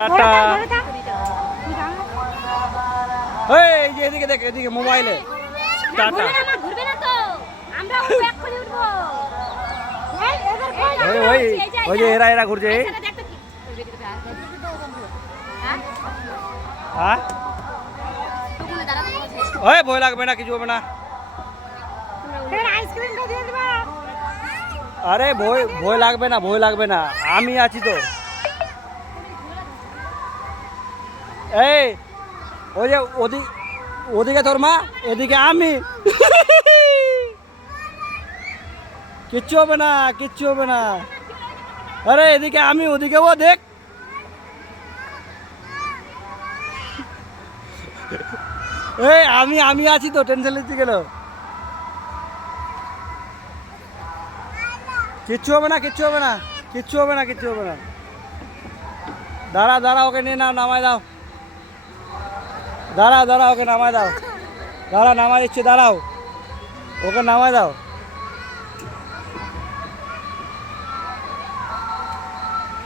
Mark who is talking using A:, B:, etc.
A: Tata. এই যে এদিকে দেখ এদিকে মোবাইলে। টাটা।
B: ঘুরবে না তো। আমরা
A: ওই ওই যে এরা এরা ঘুরছে।
B: হ্যাঁ?
A: ওই ভয় লাগবে না কিছু হবে না। আরে ভয় ভয় লাগবে না ভয় লাগবে না। আমি আছি তো। এই, ওই যে ওদিক ওদিকে তোর মা, এদিকে আমি। কিচ্ছু হবে না, কিচ্ছু হবে না। আরে, এদিকে আমি, ওদিকে ও, দেখ। এই, আমি আমি আছি তো টেনশন নিতে গেল কিচ্ছু হবে না, কিচ্ছু হবে না, কিচ্ছু হবে না, কিচ্ছু হবে না। দাঁড়া দাঁড়া, ওকে নিয়ে নাও, নামায় দাও। দাঁড়াও দাঁড়াও ওকে নামায় দাও। দাঁড়া নামা দিচ্ছি দাঁড়াও। ওকে নামায় দাও।